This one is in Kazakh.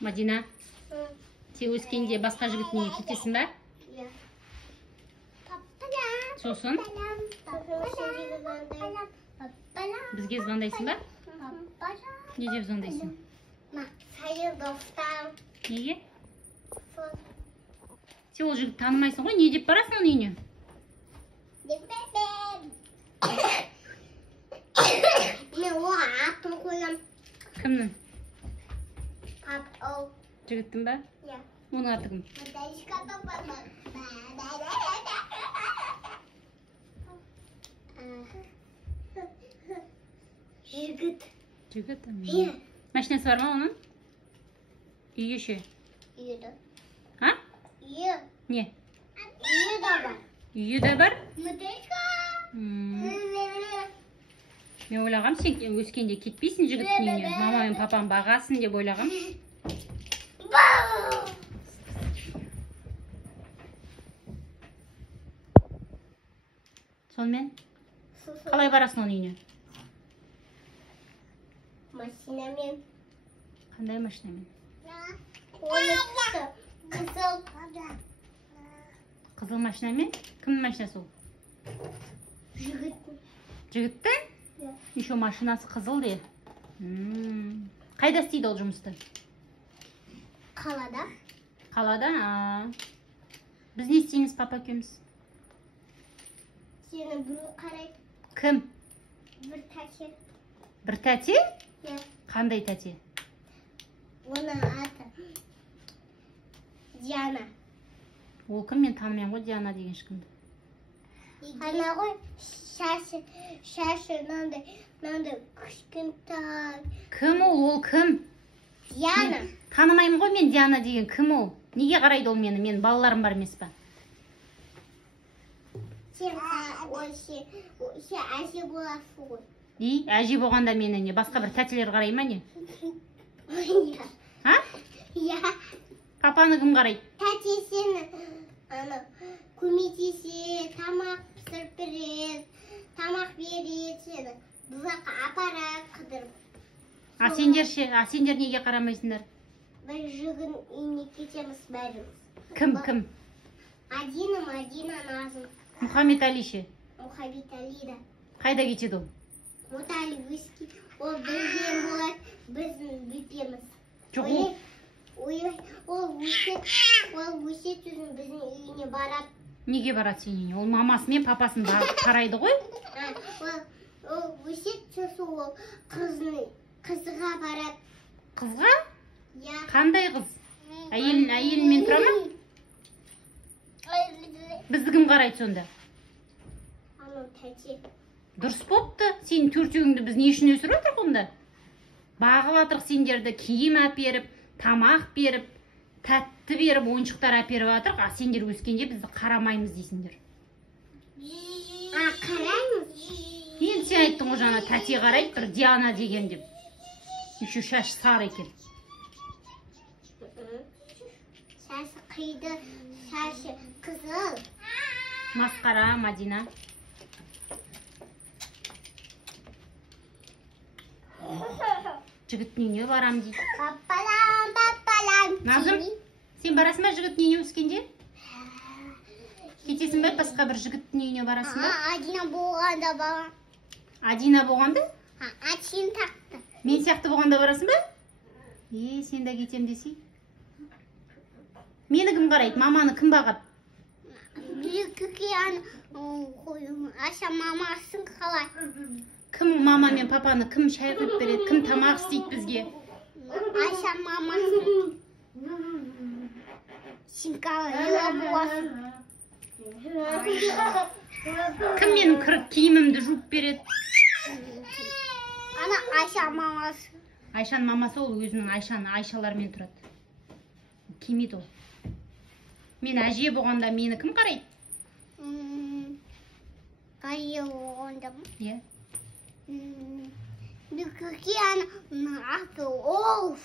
Мадина, сен өскенде басқа жігіттің үйіне кетесің ба? Иә. Сосын бізге звондайсың ба? Не деп звондайсың? Sayın dostum. Неге? Сен ол жігітті танымайсың ғой, не деп барасың оның үйіне? Мен оған атын қоям. Кімнің? Ол. Жігіттің ба? Иә. Оның аты кім? Жігіт. Жігіт. Иә. Машинасы бар ма оның? Үйі ше? Үйі де. А? Үйі. Не? Үйі де бар. Үйі де бар? Мыдайка. Мен ойлағам, сен өскенде кетпейсің жігіттің үйіне. Мама мен папам бағасын деп ойлағам. Сонымен, қалай барасың оның үйіне? Машинамен. Қандай машинамен? Көлікті. Қызыл. Қызыл машинамен? Кімнің машинасы ол? Жігіттің. Жігіттің? Еще машинасы қызыл де. Қайда істейді ол жұмысты? Қалада. Қалада? Біз не істейміз, папа екеуміз? Сені біреу қарайды. Кім? Бір тәте. Бір тәте? Иә. Қандай тәте? Оның аты Диана. Ол кім? Мен танымаймын ғой Диана деген ешкімді. Ана ғой шашы мынандай кішкентай. Кім ол? Ол кім? Диана. Танымаймын ғой мен Диана деген. Кім ол? Неге қарайды ол мені? Менің балаларым бар емес па? Сен әже боласың ғой. Әже болғанда мені не? Басқа бір тәтелер қарай ма не? Иә. А? Иә. Папаны кім қарайды? Тәте сені көмектеседі, тамақ пісіріп береді, тамақ береді сені. Бұл жаққа апарады қыдырып. Сендер ше? Сендер неге қарамайсыңдар? Бір жігін үйіне кетеміз бәріміз. Кім? Мадина, Назым. Мұхаммед Али ше? Мұхаммед Али да. Қайда кетеді ол? Отали өскен. Ол бірден болады, біздің бүйтеміз. Жоқ, Ол өсетін біздің үйіне барады. Неге барады сен үйіне? Ол мамасы мен папасын қарайды ғой? Ол өсетін ол қызға барады. Қызға? Иә. Қандай қыз? Әйелімен тұра ма? Бізді кім қарайды сонда? Анау тәте. Дұрыс болыпты. Сенің төртеуіңді біз не үшін өсіріп отырық онда? Бағып атырық сендерді, киім әперіп, тамақ беріп, тәтті беріп, ойыншықтар әперіп атырық. Сендер өскенде бізді қарамаймыз дейсіңдер. Қараймыз? Енді сен айттың ғой жаңа тәте қарайды, бір Диана деген деп. Еще шаш сары екен. Шашы қиды, шашы қызыл. Масқара, Мадина. Жігіттің үйіне барам дейді. Папалам. Назым, сен барасың ба жігіттің үйіне өскенде? Кетесің бе, басқа бір жігіттің үйіне барасың ба? Адина болғанда бала. Адина болғанда? Атын тақты. Мен сияқты болғанда барасың ба? Сен де кетем десей. Мені кім қарайды? Маманы кім бағады? Аша мамасын қалай. Кім мама мен папаны кім шай құйып береді? Кім тамақ істейді бізге? Аша мамасын. Сен қалай боласың. Кім менің киімімді жуып береді? Ана Айша мамасы. Айшаның мамасы ол өзінің Айшалармен тұрады. Кимейді ол. Мен әже болғанда мені кім қарайды? Әже болғанда ма? Иә. Какие аты Олф.